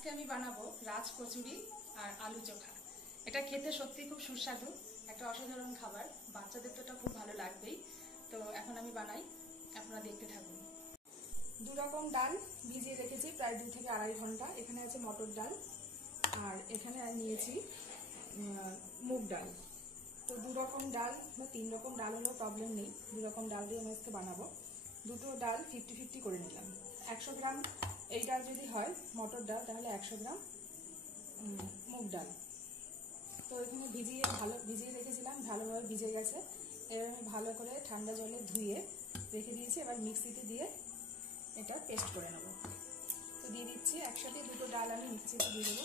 আজকে আমি বানাবো রাজ কচুরি আর আলু চোখা। এটা খেতে সত্যি খুব সুস্বাদু, একটা অসাধারণ খাবার। বাচ্চাদের তো এটা খুব ভালো লাগবেই। তো এখন আমি বানাই, আপনারা দেখতে থাকুন। দু রকম ডাল ভিজিয়ে রেখেছি প্রায় 2 থেকে আড়াই ঘন্টা। এখানে আছে মটর ডাল আর এখানে নিয়েছি মুগ ডাল। তো 2 রকম ডাল বা 3 রকম ডাল হলেও প্রবলেম নেই, 2 রকম ডাল দিয়ে আমি আজকে বানাবো। দুটো ডাল 50-50 করে নিলাম। 100 গ্রাম এই ডাল যদি হয় মটর ডাল, তাহলে 100 গ্রাম মুগ ডাল। তো এখানে ভিজিয়ে রেখেছিলাম, ভালোভাবে ভিজে গেছে। এবার আমি ভালো করে ঠান্ডা জলে ধুয়ে রেখে দিয়েছি। এবার মিক্সিতে দিয়ে এটা পেস্ট করে নেব। তো দিয়ে দিচ্ছি একসাথে দুটো ডাল আমি মিক্সিতে দিয়ে দেবো।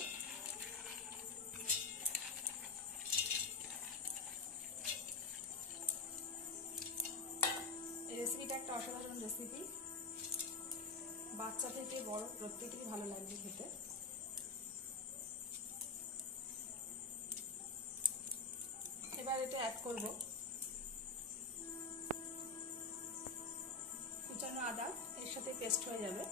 এই রেসিপিটা একটা অসাধারণ রেসিপি, বাচ্চা থেকে বড় প্রত্যেকেরই ভালো লাগবে খেতে। এবার এটা অ্যাড করব কুচানো আদা, এর সাথে পেস্ট হয়ে যাবে।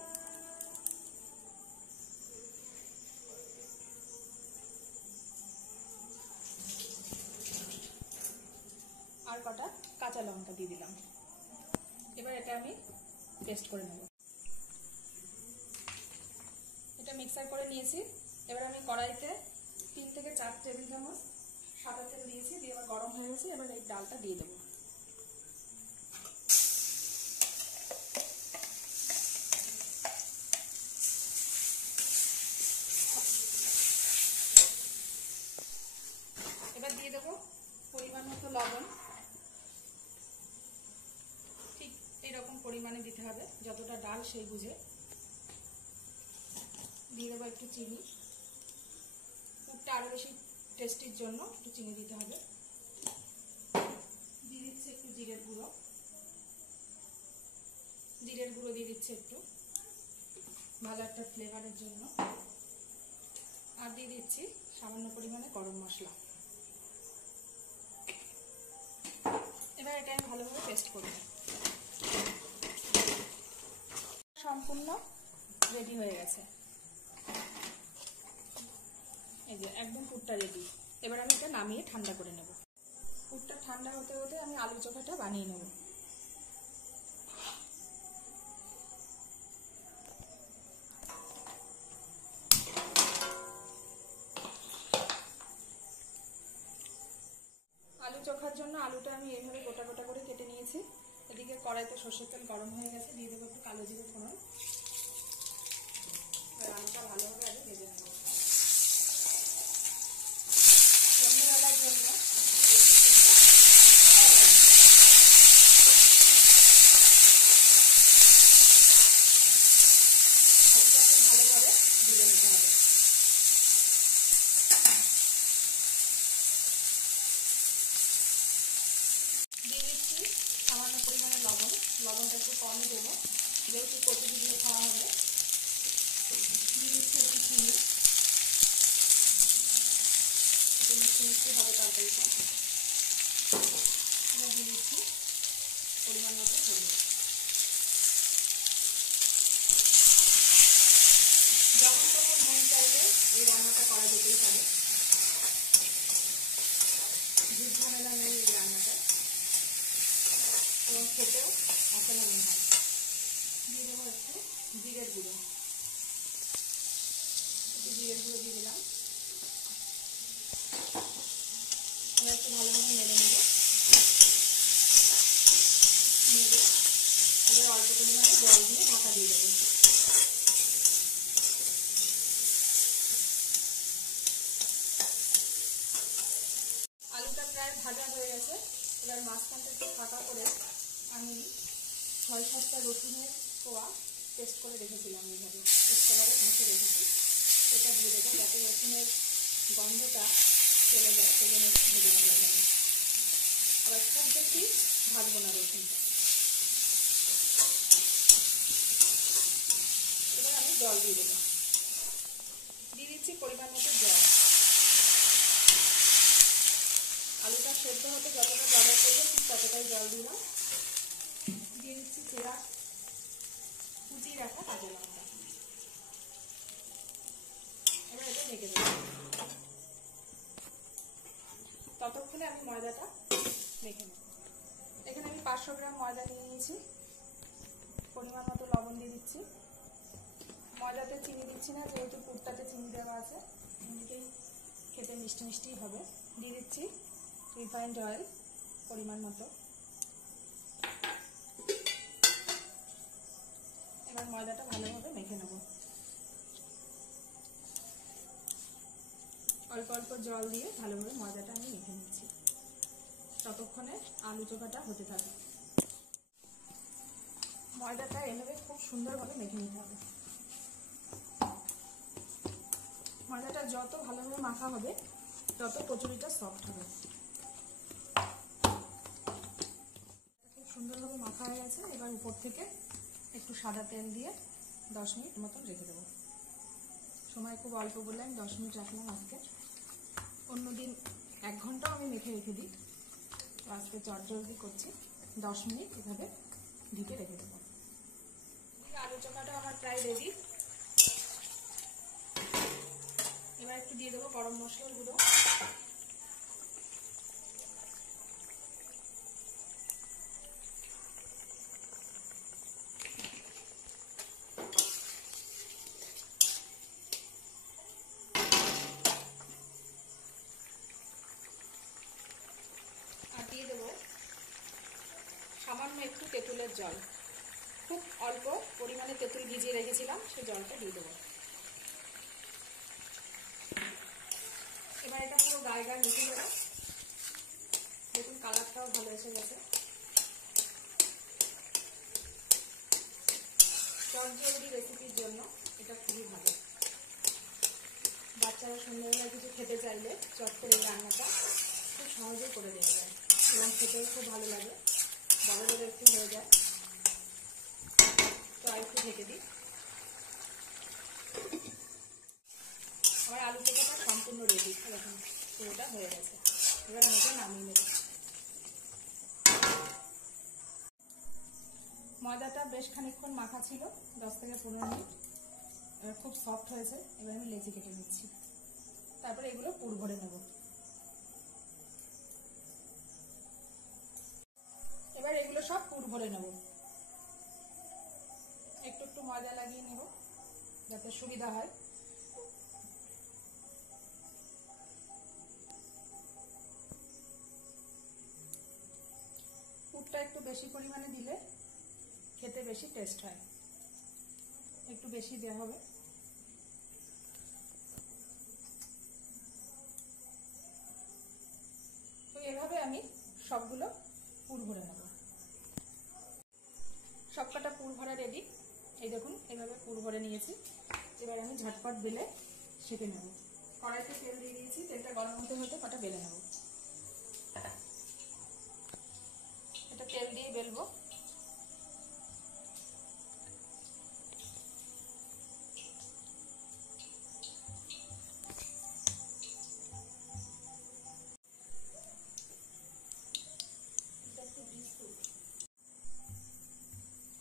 আর কটা কাঁচা লঙ্কা দিয়ে দিলাম। এবার এটা আমি পেস্ট করে নেব। এটা মিক্সার করে নিয়েছি। এবার আমি কড়াইতে 3 থেকে 4 টেবিল চামচ সাদা তেল দিয়েছি, দিয়ে এবার গরম হয়ে গেছে। এবার এই ডালটা দিয়ে দেবো। এবার দিয়ে দেবো পরিমাণ মতো লবণ। ঠিক এইরকম পরিমাণে দিতে হবে, যতটা ডাল সেই বুঝে। দিয়ে দেবো একটু চিনি, পুরটা আরো বেশি টেস্টির জন্য একটু চিনি দিতে হবে। দিয়ে দিচ্ছি একটু জিরের গুঁড়ো দিয়ে দিচ্ছি একটু, ভালো একটা ফ্লেভারের জন্য। আর দিয়ে দিচ্ছি সামান্য পরিমাণে গরম মশলা। এবার এটা আমি ভালোভাবে পেস্ট করব। সম্পূর্ণ রেডি হয়ে গেছে, এই যে একদম পুরটা রেডি। এবার আমি এটা নামিয়ে ঠান্ডা করে নেব। পুরটা ঠান্ডা হতে হতে আমি আলু চোখাটা বানিয়ে নেব। আলু চোখার জন্য আলুটা আমি এইভাবে গোটা গোটা করে কেটে নিয়েছি। এদিকে কড়াইতে সরষের তেল গরম হয়ে গেছে, দিয়ে দেবো একটু কালো জিরে ফোড়ন। এবার আলুটা ভালোভাবে আগে ভেজে নেব। সন্ধ্যেবেলার জন্য আলুটাকে ভালোভাবে ভেজে নিতে হবে। দিয়ে দিচ্ছি সামান্য পরিমাণে লবণ। লবণটা একটু কমই দেবো, যেহেতু কচুরি দিয়ে খাওয়া হবে। দিয়ে দিচ্ছি একটু চিনি, একটু মিষ্টি মিষ্টি হবে তরকারিটা। এবার দিয়ে দিচ্ছি পরিমাণ মতো হলুদ। যখন তখন মন চাইলে এই রান্নাটা করা যেতেই পারে, ঝুট ঝামেলা নেই এই রান্নাটা, এবং খেতেও অসাধারণ হয়। দিয়ে দেবো একটু জিরের গুঁড়ো, দিয়ে দিলাম। এবার একটু ভালোভাবে নেড়ে নেব। এবার অল্প পরিমাণে জল দিয়ে ঢাকা দিয়ে দেবো। আলুটা প্রায় ভাজা হয়ে গেছে। এবার মাঝখানটা একটু ফাঁকা করে আমি 6-7টা রসুনের কোয়া পেস্ট করে রেখেছিলাম, এইভাবে একেবারে ঘষে রেখেছি। এটা দিয়ে দেবো যাতে রসুনের গন্ধটা চলে যায়, সেজন্য একটু ভেজে নেওয়া যাবে। আবার খুব বেশি ভাজবো না রসুনটা। এবার আমি জল দিয়ে দেবো। দিয়ে দিচ্ছি পরিমাণ মতো জল। আলুটা সেদ্ধ হতে যতটা জলের প্রয়োজন ঠিক ততটাই জল দিলাম। দিয়ে দিচ্ছি কুচিয়ে রাখা কাঁচা লঙ্কা। ঢেকে দেবো। ততক্ষণে আমি ময়দাটা মেখে নেব। এখানে আমি 500 গ্রাম ময়দা নিয়ে নিয়েছি। পরিমাণ মতো লবণ দিয়ে দিচ্ছি। ময়দাতে চিনি দিচ্ছি না, যেহেতু পুরটাতে চিনি দেওয়া আছে, এমনিতেই খেতে মিষ্টি মিষ্টিই হবে। দিয়ে দিচ্ছি রিফাইন্ড অয়েল পরিমাণ মতো। এবার ময়দাটা ভালোভাবে মেখে নেব। অল্প অল্প জল দিয়ে ভালোভাবে ময়দাটা আমি মেখে নিচ্ছি। ততক্ষণে আলু চোখাটা হতে থাকে। ময়দাটা এভাবে খুব সুন্দরভাবে মেখে নিতে হবে। ময়দাটা যত ভালোভাবে মাখা হবে তত কচুরিটা সফট হবে। খুব সুন্দরভাবে মাখা হয়ে গেছে। এবার উপর থেকে একটু সাদা তেল দিয়ে 10 মিনিট মতন রেখে দেবো। সময় খুব অল্প বলে আমি 10 মিনিট রাখলাম আজকে। অন্যদিন 1 ঘন্টাও আমি মেখে রেখে দিই। আজকে চটজলদি করছি, 10 মিনিট এভাবে ঢেকে রেখে দেবো। আলু চোখাটা আমার প্রায় রেডি। এবার একটু দিয়ে দেবো গরম মশলার গুঁড়ো। আর দিয়ে দেবো সামান্য একটু তেঁতুলের জল। খুব অল্প পরিমাণে তেঁতুল ভিজিয়ে রেখেছিলাম, সেই জলটা দিয়ে দেবো। এবার এটা পুরো গায়ে গায়ে মিশিয়ে দেবো। দেখুন কালারটাও ভালো এসে গেছে। চটজলদি রেসিপির জন্য এটা খুবই ভালো। বাচ্চারা সন্ধ্যাবেলা কিছু খেতে চাইলে চট করে এই রান্নাটা খুব সহজেই করে দেওয়া যায় এবং খেতেও খুব ভালো লাগে। বড়দের একটু হয়ে যায়। তো আর একটু ঢেকে দিই। আমার আলু চোখাটা সম্পূর্ণ রেডি। এরকম পুরোটা হয়ে গেছে। এবার আমি এটা নামিয়ে নেব। ময়দাটা বেশ খানিকক্ষণ মাখা ছিল, 10 থেকে 15 মিনিট। এবার খুব সফট হয়েছে। এবার আমি লেচি কেটে নিচ্ছি। তারপরে এগুলো পুর ভরে নেব। এবার এগুলো সব পুর ভরে নেব। একটু একটু ময়দা লাগিয়ে নেব যাতে সুবিধা হয়। পুরটা একটু বেশি পরিমাণে দিলে খেতে বেশি টেস্ট হয়। একটু বেশি দেওয়া হবে। তো এভাবে আমি সবগুলো পুর ভরে নেব। সবকটা পুর ভরা রেডি। এই দেখুন এভাবে পুর ভরে নিয়েছি। এবার আমি ঝটপট বেলে সেঁকে নেব। কড়াইতে তেল দিয়ে দিয়েছি। তেলটা গরম হতে হতে কটা বেলে নেব। এটা তেল দিয়ে বেলবো।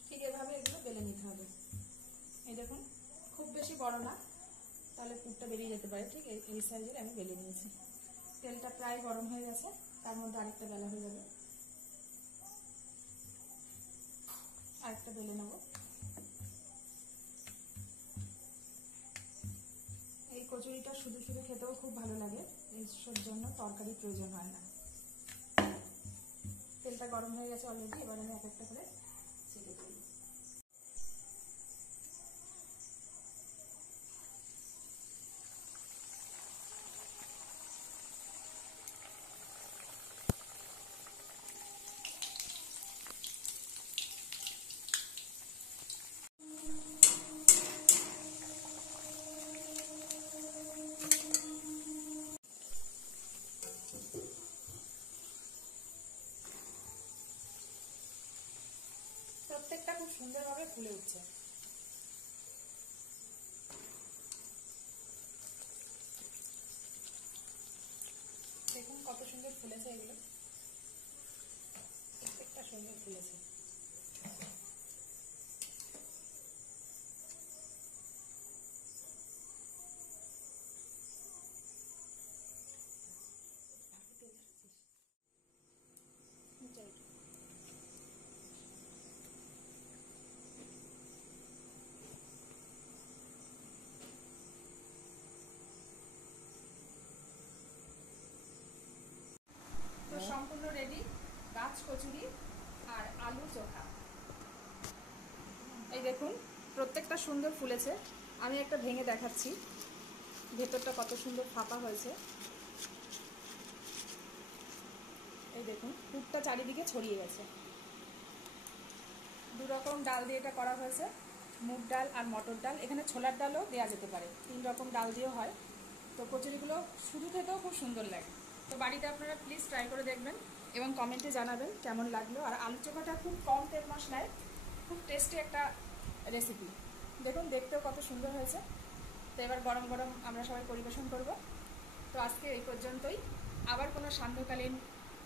ঠিক এভাবে এগুলো বেলে নিতে হবে। এই দেখুন খুব বেশি বড় না, তাহলে পুরটা বেরিয়ে যেতে পারে। ঠিক এই সাইজের আমি বেলে নিয়েছি। তেলটা প্রায় গরম হয়ে গেছে, তার মধ্যে আরেকটা বেলা হয়ে যাবে। আরেকটা বেলে নেব। এই কচুরিটা শুধু শুধু খেতেও খুব ভালো লাগে। এইসব জন্য তরকারি প্রয়োজন হয় না। তেলটা গরম হয়ে গেছে অলরেডি। এবার আমি এক একটা করে ছেড়ে দিই। প্রত্যেকটা খুব সুন্দরভাবে ফুলে উঠছে। দেখুন কত সুন্দর ফুলেছে এগুলো। প্রত্যেকটা সুন্দর ফুলেছে। মাছ কচুরি আর আলু চোখা। এই দেখুন প্রত্যেকটা সুন্দর ফুলেছে। আমি একটা ভেঙে দেখাচ্ছি ভেতরটা কত সুন্দর ফাঁপা হয়েছে। এই দেখুন পুরটা চারিদিকে ছড়িয়ে গেছে। দু রকম ডাল দিয়ে এটা করা হয়েছে, মুগ ডাল আর মটর ডাল। এখানে ছোলার ডালও দেওয়া যেতে পারে, 3 রকম ডাল দিয়েও হয়। তো কচুরিগুলো শুধু খেতেও খুব সুন্দর লাগে। তো বাড়িতে আপনারা প্লিজ ট্রাই করে দেখবেন এবং কমেন্টে জানাবেন কেমন লাগলো। আর আলু চোখাটা খুব কম তেল মশলায় খুব টেস্টি একটা রেসিপি। দেখুন দেখতেও কত সুন্দর হয়েছে। তো এবার গরম গরম আমরা সবাই পরিবেশন করব। তো আজকে এই পর্যন্তই। আবার কোনো সান্ধ্যকালীন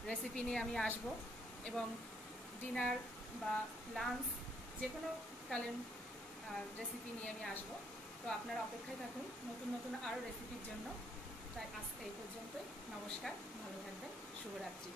রেসিপি নিয়ে আমি আসব এবং ডিনার বা লাঞ্চ যে কোনো কালীন রেসিপি নিয়ে আমি আসব। তো আপনারা অপেক্ষায় থাকুন নতুন নতুন আরও রেসিপির জন্য। তাই আজকে এই পর্যন্তই। নমস্কার, ভালো থাকবেন, শুভরাত্রি।